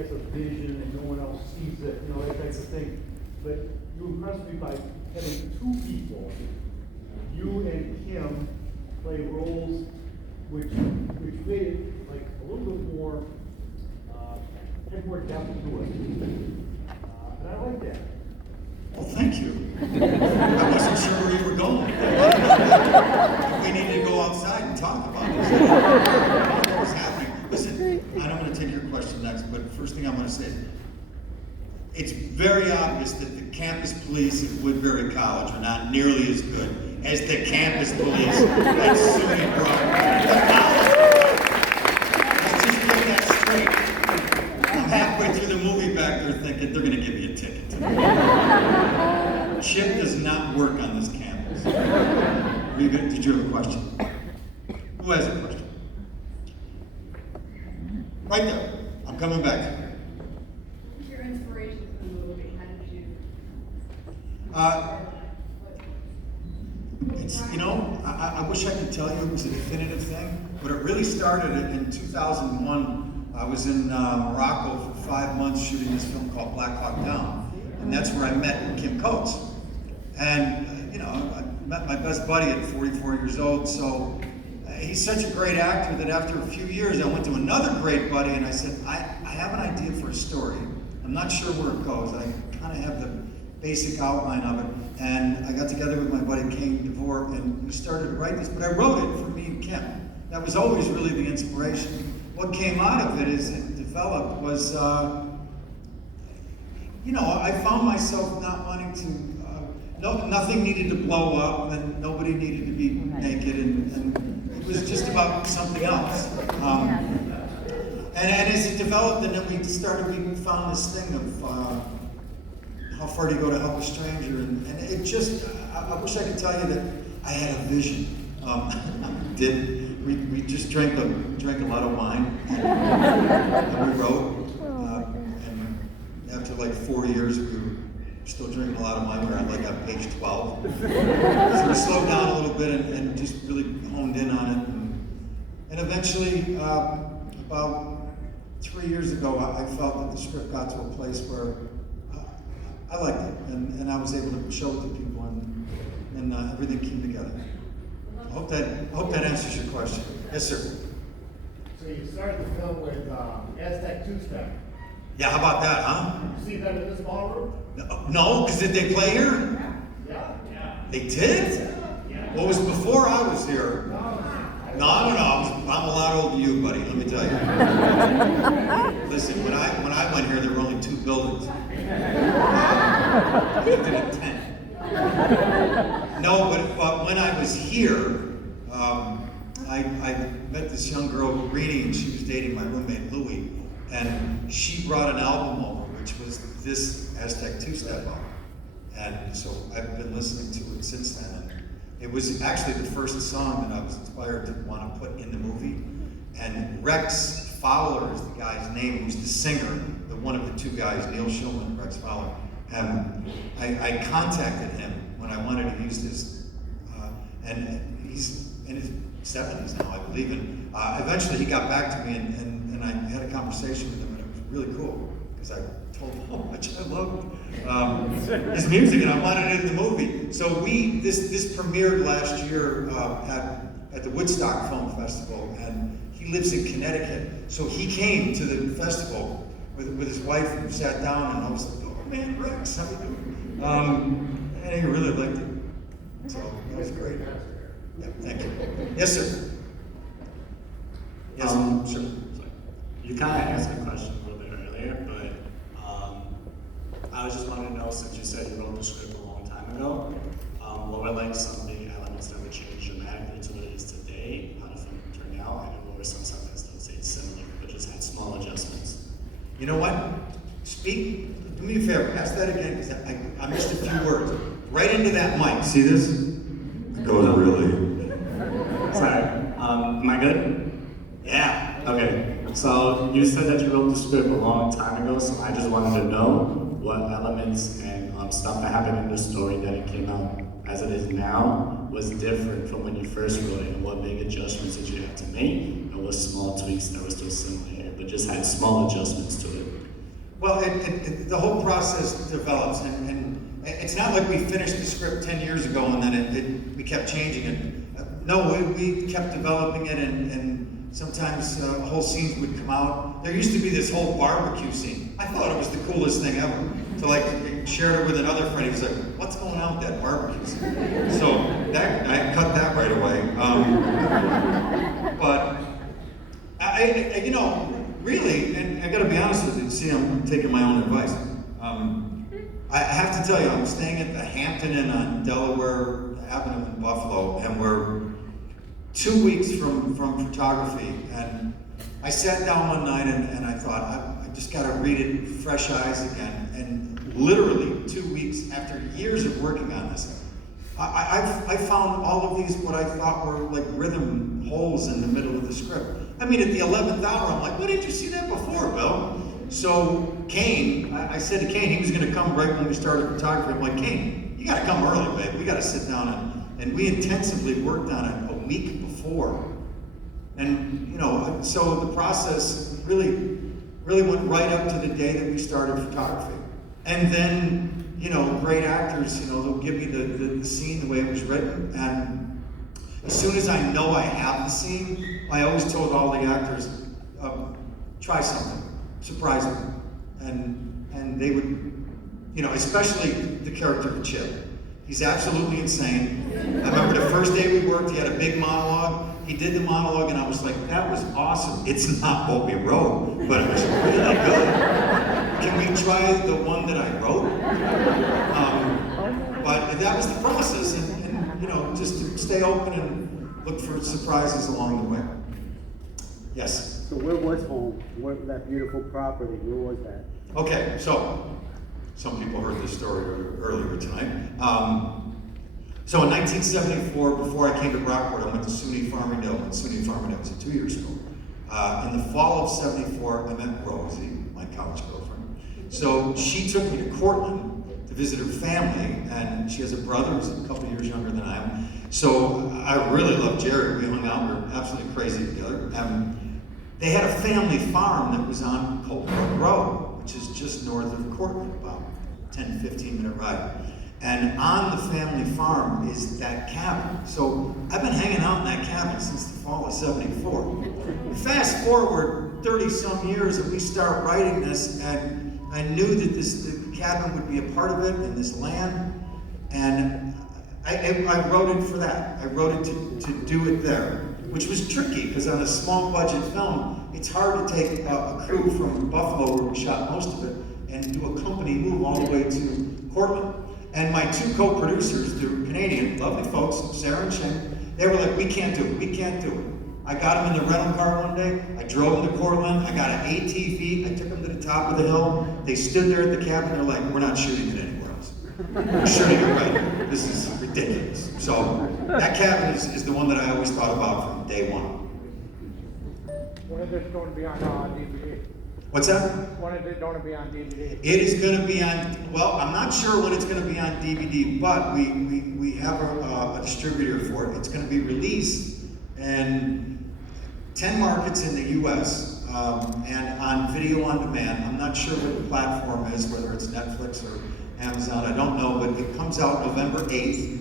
has a vision and no one else sees it, you know, that type of thing. But you impressed me by having two people, you and Kim, play roles which made it like a little bit more, had more depth to it. And I like that. Well, thank you. I wasn't sure where you were going. We need to go outside and talk about this. What's happening? Listen, I'm going to take your question next, but first thing I'm going to say is, it's very obvious that the campus police at Woodbury College are not nearly as good as the campus police at SUNY Brock. Let's just get that straight. I'm halfway through the movie back there thinking they're going to give me a ticket. Chip does not work on this campus. Did you have a question? Who has a question? Right there. I'm coming back to you. What's your inspiration for the movie? How did you? It's, you know, I wish I could tell you it was a definitive thing, but it really started in 2001. I was in Morocco for 5 months shooting this film called Black Hawk Down, and that's where I met Kim Coates. And, you know, I met my best buddy at 44 years old, so he's such a great actor that after a few years I went to another great buddy and I said, I have an idea for a story. I'm not sure where it goes. I kind of have the basic outline of it. And I got together with my buddy Kane DeVore and we started to write this, but I wrote it for me and Kim. That was always really the inspiration. What came out of it as it developed was, you know, I found myself not wanting to, nothing needed to blow up and nobody needed to be naked and it was just about something else. And as it developed and then we found this thing of how far do you go to help a stranger? And it just, I wish I could tell you that I had a vision. We just drank a lot of wine and we wrote. And after like 4 years, we were still drinking a lot of wine. We were like on page 12. So we slowed down a little bit and just really honed in on it. And eventually, about 3 years ago, I felt that the script got to a place where I liked it, and I was able to show it to people, and everything came together. I hope that answers your question. Yes, sir. So you started the film with Aztec Two-Step. Yeah, how about that, huh? You see them in this ballroom? No, because did they play here? Yeah. They did? Yeah. Well, it was before I was here. No, I'm a lot older than you, buddy, let me tell you. Listen, when I went here, there were only 2 buildings. I lived in a tent. No, but when I was here, I met this young girl, Rini, and she was dating my roommate, Louie, and she brought an album over, which was this Aztec Two-Step album. And so I've been listening to it since then. And it was actually the first song that I was inspired to want to put in the movie. And Rex Fowler is the guy's name, who's the singer, one of the 2 guys, Neil Schulman and Rex Fowler. I contacted him when I wanted to use this, and he's in his 70s now, I believe. And eventually he got back to me, and I had a conversation with him, and it was really cool, because I told him how much I loved his music, and I wanted it in the movie. So this premiered last year at the Woodstock Film Festival, and he lives in Connecticut. So he came to the festival with his wife and sat down, and I was like, oh man, Rex, how you doing? And he really liked it. So that was great. Yeah, thank you. Yes, sir. Yes, sir. You kind of asked the question a little bit earlier, but I was just wanting to know, since you said you wrote the script a long time ago, what were like some big elements that would change dramatically to what it is today, how the film turned out, and what were some stuff that still stayed similar, but just had small adjustments? You know what? Do me a favor, ask that again, because I missed a few words. Right into that mic. See this? It goes really. Sorry. Am I good? Yeah. Okay. So you said that you wrote the script a long time ago, so I just wanted to know what elements and stuff that happened in the story that it came out as it is now was different from when you first wrote it, and what big adjustments that you had to make, and what small tweaks that were still similar here, but just had small adjustments to it. Well, the whole process develops, and it's not like we finished the script 10 years ago and then we kept changing it. No, we kept developing it, and sometimes whole scenes would come out. There used to be this whole barbecue scene. I thought it was the coolest thing ever. So like, shared it with another friend. He was like, "What's going on with that barbecue scene?" So I cut that right away. But I you know, really, and I got to be honest with you. See, I'm taking my own advice. I have to tell you, I'm staying at the Hampton Inn on Delaware Avenue in Buffalo, and we're 2 weeks from photography. And I sat down one night and I thought, I just got to read it with fresh eyes again. And literally 2 weeks after years of working on this, I found all of these what I thought were like rhythm holes in the middle of the script. I mean, at the 11th hour, I'm like, "Why didn't you see that before, Bill?" So Kane, I said to Kane, he was going to come right when we started photography. I'm like, "Kane, you got to come early, babe. We got to sit down and we intensively worked on it a week before." And you know, so the process really went right up to the day that we started photography. And then, you know, great actors, you know, they'll give me the scene the way it was written. And as soon as I know I have the scene, I always told all the actors, try something, surprise them. And they would, you know, especially the character of Chip. He's absolutely insane. I remember the first day we worked, he had a big monologue. He did the monologue and I was like, "That was awesome. It's not what we wrote, but it was really good. Can we try the one that I wrote?" But that was the process, and you know, just to stay open and look for surprises along the way. Yes? So where was home? Where, that beautiful property, where was that? Okay, so some people heard this story earlier tonight. So in 1974, before I came to Brockport, I went to SUNY Farmingdale. And SUNY Farmingdale was a 2-year school. In the fall of '74, I met Rosie, my college girlfriend. So she took me to Cortland to visit her family, and she has a brother who's a couple years younger than I am. So I really love Jerry. We hung out, we were absolutely crazy together. They had a family farm that was on Cold Brook Road, which is just north of Cortland, about 10, 15-minute ride. And on the family farm is that cabin. So I've been hanging out in that cabin since the fall of '74. Fast forward 30-some years and we start writing this, and I knew that the cabin would be a part of it and this land. And I wrote it for that. I wrote it to do it there, which was tricky because on a small budget film, it's hard to take a crew from Buffalo, where we shot most of it, and do a company move all the way to Cortland. And my 2 co-producers, they're Canadian, lovely folks, Sarah and Shane, they were like, "We can't do it, we can't do it." I got them in the rental car one day, I drove them to Cortland, I got an ATV, I took them to the top of the hill, they stood there at the cabin, they're like, "We're not shooting it anywhere else. We're shooting it right here. This is ridiculous." So that cabin is the one that I always thought about from day one. When is this going to be on DVD? What's that? When is it going to be on DVD? It is going to be on, well, I'm not sure when it's going to be on DVD, but we have a distributor for it. It's going to be released in 10 markets in the U.S. And on video on demand. I'm not sure what the platform is, whether it's Netflix or Amazon, I don't know, but it comes out November 8th.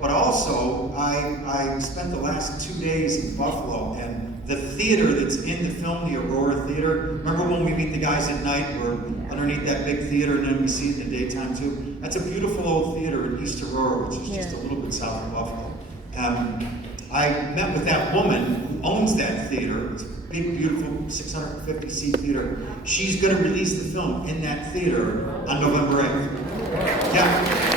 But also, I spent the last 2 days in Buffalo, and the theater that's in the film, the Aurora Theater, remember when we meet the guys at night, we're underneath that big theater and then we see it in the daytime too? That's a beautiful old theater in East Aurora, which is just a little bit south of Buffalo. I met with that woman who owns that theater. It's a big, beautiful 650-seat theater. She's going to release the film in that theater on November 8th. Yeah.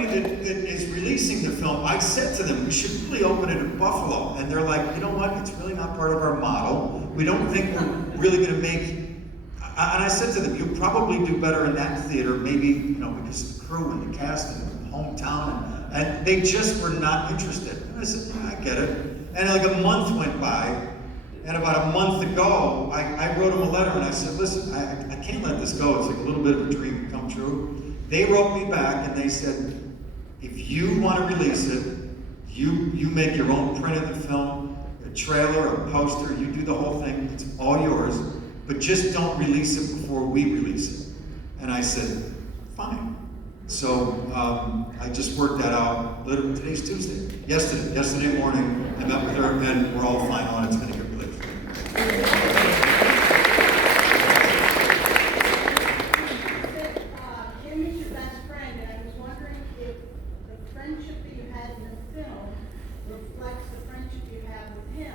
That is releasing the film, I said to them, "We should really open it in Buffalo." And they're like, "You know what? It's really not part of our model. We don't think we're really going to make." And I said to them, "You'll probably do better in that theater, maybe, you know, because of the crew and the cast and the hometown." And they just were not interested. And I said, "Yeah, I get it." And like a month went by, and about a month ago, I wrote them a letter and I said, "Listen, I can't let this go. It's like a little bit of a dream come true." They wrote me back and they said, "If you want to release it, you make your own print of the film, a trailer, a poster, you do the whole thing, it's all yours, but just don't release it before we release it. And I said, fine. So I just worked that out. Literally, today's Tuesday. Yesterday morning, I met with her, and we're all fine on it. It's been a good place. Kim is your best friend, and I was wondering if the friendship that you had in the film reflects the friendship you have with him.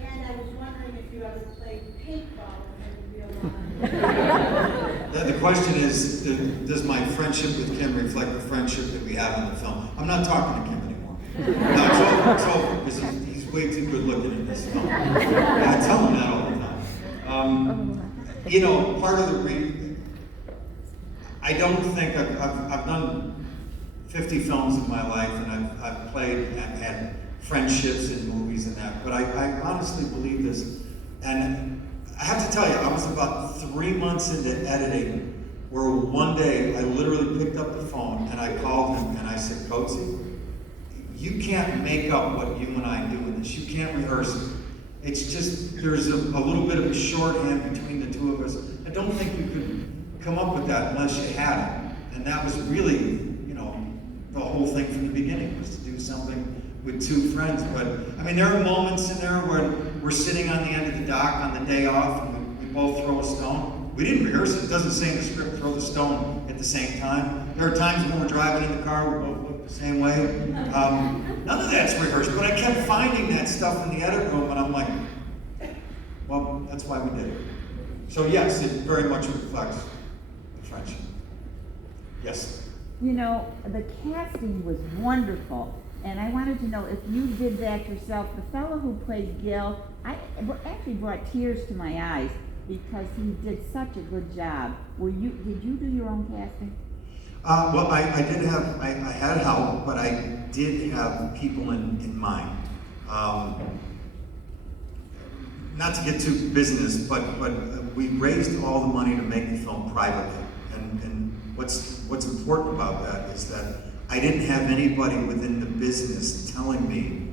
And I was wondering if you ever played paintball in real life. Yeah, the question is, does my friendship with Kim reflect the friendship that we have in the film? I'm not talking to Kim anymore. No, it's over, because he's way too good looking in this film. I tell him that all the time. You know, part of the reason, I don't think, I've done 50 films in my life, and I've played and had friendships in movies and that, but I honestly believe this. And I have to tell you, I was about 3 months into editing, where one day I literally picked up the phone and I called him and I said, Coatsy, you can't make up what you and I do in this. You can't rehearse it. It's just, there's a little bit of a shorthand between the two of us. I don't think you could come up with that unless you had it. And that was really, you know, the whole thing from the beginning, was to do something with two friends. But I mean, there are moments in there where we're sitting on the end of the dock on the day off, and we both throw a stone. We didn't rehearse it. It doesn't say in the script, throw the stone at the same time. There are times when we're driving in the car, we both look the same way. None of that's rehearsed, but I kept finding that stuff in the edit room, and I'm like, well, that's why we did it. So yes, it very much reflects the friendship. Yes? You know, the casting was wonderful. And I wanted to know if you did that yourself. The fellow who played Gil, I actually brought tears to my eyes because he did such a good job. Did you do your own casting? Well, I did have, I had help, but I did have people in mind. Not to get too business, but we raised all the money to make the film privately. And what's important about that is that I didn't have anybody within the business telling me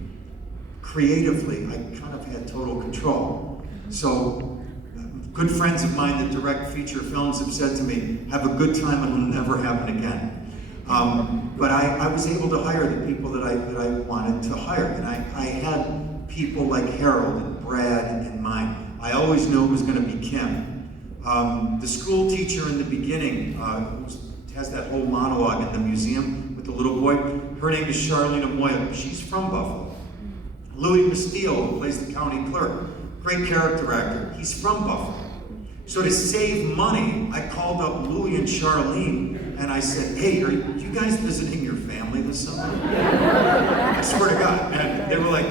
creatively. I kind of had total control. So good friends of mine that direct feature films have said to me, have a good time and it'll never happen again. But I was able to hire the people that I wanted to hire. And I had people like Harold and Brad in mind. I always knew it was going to be Kim. The school teacher in the beginning has that whole monologue in the museum with the little boy. Her name is Charlene Amoya. She's from Buffalo. Louis Mastillo, who plays the county clerk, great character actor. He's from Buffalo. So to save money, I called up Louis and Charlene and I said, hey, are you guys visiting your family this summer? I swear to God. And they were like,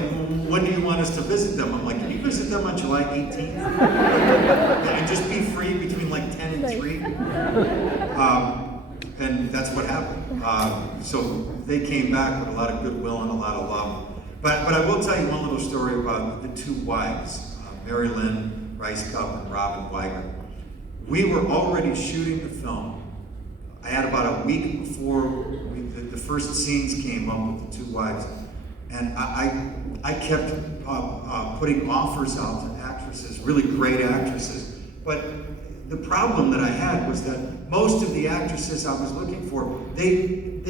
when do you want us to visit them? I'm like, can you visit them on July 18th? And just be free between like 10 and 3? And that's what happened. So they came back with a lot of goodwill and a lot of love. But I will tell you one little story about the two wives, Mary Lynn Rice Cup and Robin Weiger. We were already shooting the film. I had about a week before the first scenes came up with the two wives. And I kept putting offers out to actresses, really great actresses. But the problem that I had was that most of the actresses I was looking for, they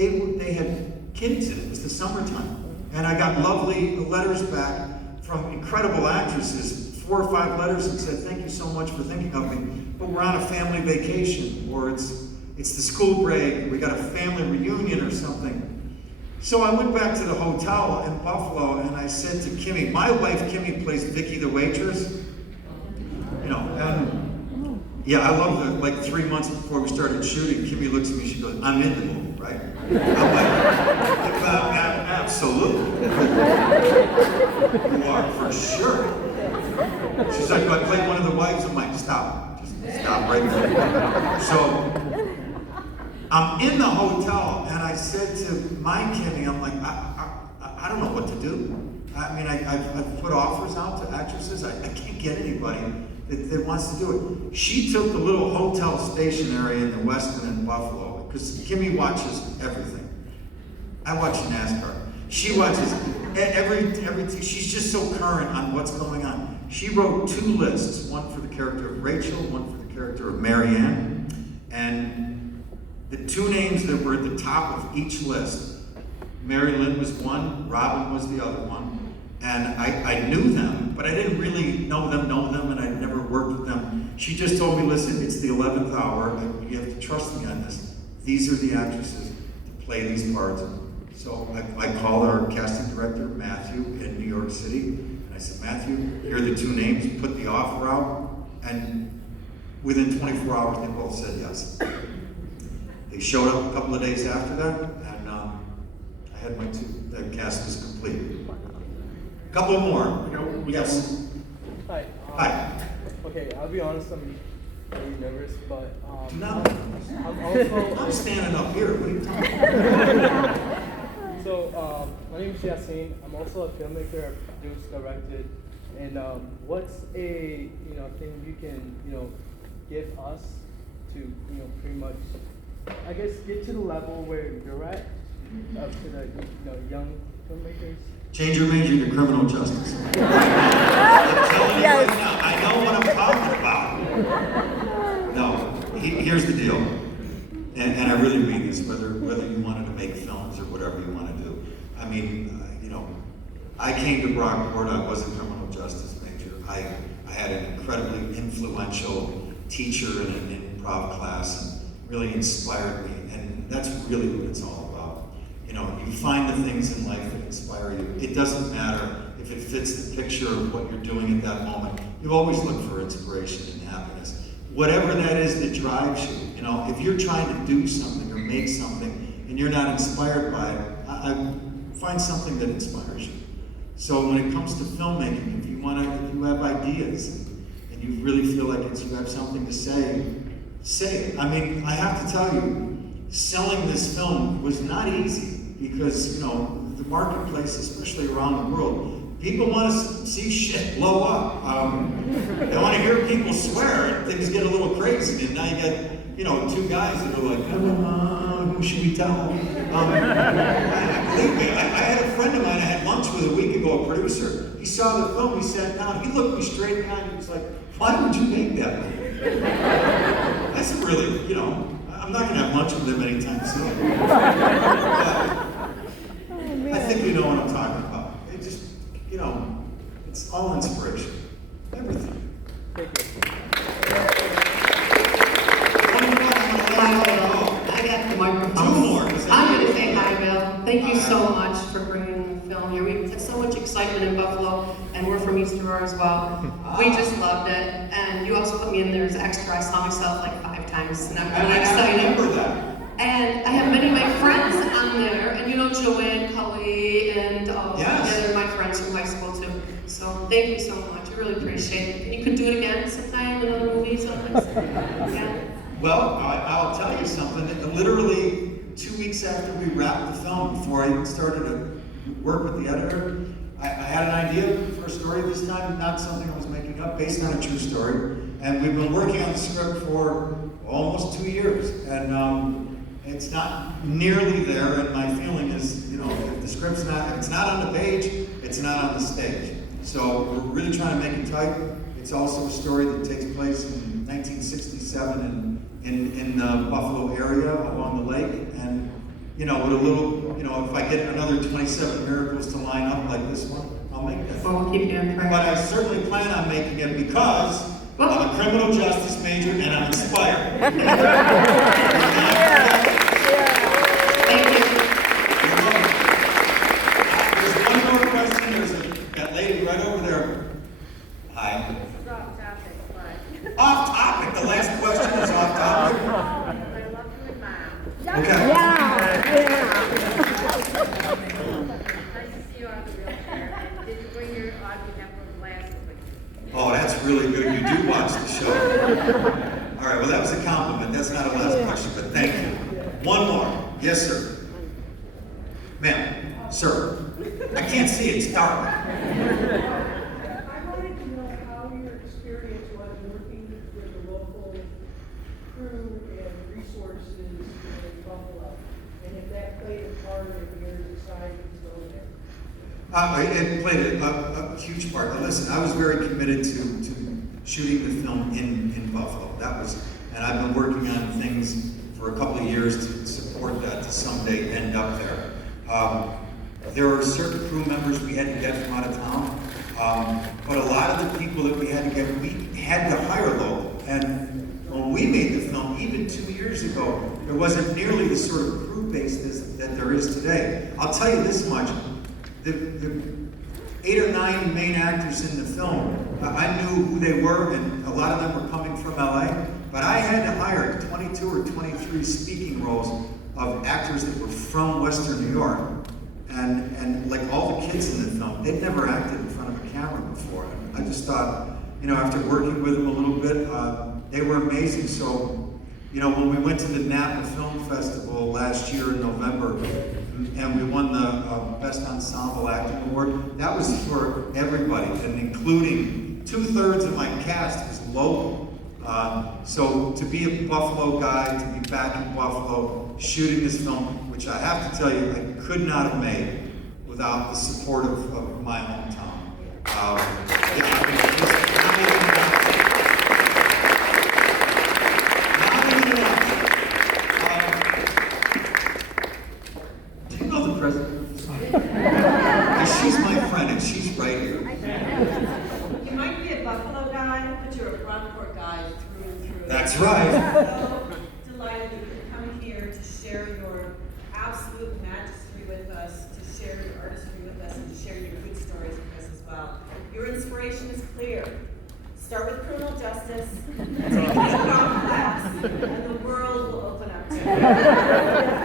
had kids in it. It was the summertime. And I got lovely letters back from incredible actresses, 4 or 5 letters that said, thank you so much for thinking of me, but we're on a family vacation, or it's the school break, we got a family reunion or something. So I went back to the hotel in Buffalo and I said to Kimmy, my wife Kimmy plays Vicky the waitress, you know, and yeah, I love that. Like 3 months before we started shooting, Kimmy looks at me, she goes, I'm in the movie, right? I'm like, absolutely. You are for sure. She's like, I played one of the wives. I'm like, stop. Just stop right there. So I'm in the hotel and I said to my Kimmy, I'm like, I don't know what to do. I mean, I've put offers out to actresses. I can't get anybody that wants to do it. She took the little hotel stationery in the Westin in Buffalo, because Kimmy watches everything. I watch NASCAR. She watches She's just so current on what's going on. She wrote 2 lists, one for the character of Rachel, one for the character of Marianne, and the 2 names that were at the top of each list, Mary Lynn was one, Robin was the other one, and I knew them, but I didn't really know them, and I'd never worked with them. She just told me, listen, it's the 11th hour, and you have to trust me on this. These are the actresses to play these parts. So I called our casting director, Matthew, in New York City, and I said, Matthew, here are the 2 names, put the offer out, and within 24 hours, they both said yes. They showed up a couple of days after that, and I had my 2, the cast was complete. A couple more. Yes. Hi. Hi. Okay, I'll be honest, I'm very nervous, but No. I'm also. I'm standing up here. What are you talking about? So, my name is Yassine. I'm also a filmmaker. I've produced, directed, and what's a thing you can give us to pretty much, I guess, get to the level where you're at, up to the young filmmakers. Change your major to criminal justice. I'm telling you right now, I know what I'm talking about. No, here's the deal, and I really mean this, whether you wanted to make films or whatever you want to do. I mean, I came to Brockport, I was a criminal justice major. I had an incredibly influential teacher in an improv class, and really inspired me, and that's really what it's all about. You find the things in life that inspire you. It doesn't matter if it fits the picture of what you're doing at that moment. You always look for inspiration and happiness. Whatever that is that drives you, if you're trying to do something or make something and you're not inspired by it, I find something that inspires you. So when it comes to filmmaking, if you have ideas and you really feel like you have something to say it. I mean, I have to tell you, selling this film was not easy because, the marketplace, especially around the world, people want to see shit blow up. They want to hear people swear and things get a little crazy. And now you get, 2 guys that are like, who should we tell? Believe me, I had a friend of mine I had lunch with a week ago, a producer. He saw the film, he sat down, he looked me straight in the eye and he was like, why would you make that movie? I said, really, I'm not going to have lunch with him anytime soon. I think you know what I'm talking about. It just, it's all inspiration. Everything. I got the microphone. 2 more. I'm going to say hi, Bill. Thank you so much for bringing the film here. We've had so much excitement in Buffalo, and we're from East Aurora as well. We just loved it, and you also put me in there as extra. I saw myself like 5 times, and I'm really excited. I remember that. And I have many of my friends on there, and Joanne, Cully, and Yes. they're my friends from high school too. So thank you so much. I really appreciate it. And you could do it again sometime in other movies. Yeah. Well, I'll tell you something. Literally 2 weeks after we wrapped the film, before I even started to work with the editor, I had an idea for a story this time, not something I was making up, based on a true story. And we've been working on the script for almost 2 years. And it's not nearly there, and my feeling is, if the script's if it's not on the page, it's not on the stage. So we're really trying to make it tight. It's also a story that takes place in 1967 in the Buffalo area along the lake, and with a little, if I get another 27 miracles to line up like this one, I'll make that. Well, we'll keep you in prayer. But I certainly plan on making it because I'm a criminal justice major and I'm inspired. Thank you. There's one more question. There's that lady right over there. Hi. This is off topic, but Off topic. The last question is off topic. I love you and Mom. Okay. Yeah. Nice to see you on the wheelchair. And did you bring your Audrey Hepburn glasses with you? Oh, that's really good. You do watch the show. All right. Well, that was a compliment. That's not a last question, but thank you. One more. Yes, sir. Ma'am. Sir. I can't see. It's dark. I wanted to know how your experience was working with the local crew and resources in Buffalo, and if that played a part in your deciding to go there. It played a huge part. Now, listen, I was very committed to shooting the film in Buffalo. That was, and I've been working on things for a couple of years to support that to someday end up there. There were certain crew members we had to get from out of town, but a lot of the people that we had to get, we had to hire local. And when we made the film, even 2 years ago, there wasn't nearly the sort of crew base that there is today. I'll tell you this much, the 8 or 9 main actors in the film, I knew who they were, and a lot of them were coming from LA, but I had to hire 22 or 23 speaking roles of actors that were from Western New York. And like all the kids in the film, they'd never acted in front of a camera before. I just thought, you know, after working with them a little bit, they were amazing. So, you know, when we went to the Napa Film Festival last year in November, and we won the Best Ensemble Acting Award, that was for everybody, and including 2/3 of my cast was local. So to be a Buffalo guy, to be back in Buffalo, shooting this film, which I have to tell you, I could not have made without the support of my hometown. Yeah, I mean, just not even enough. Do you know the president? She's my friend, and she's right here. You might be a Buffalo guy, but you're a Brockport guy through and through. That's right. So delighted that you're coming here to share your absolute majesty with us, to share your artistry with us, and to share your good stories with us as well. Your inspiration is clear. Start with criminal justice, take a prom class, and the world will open up to you.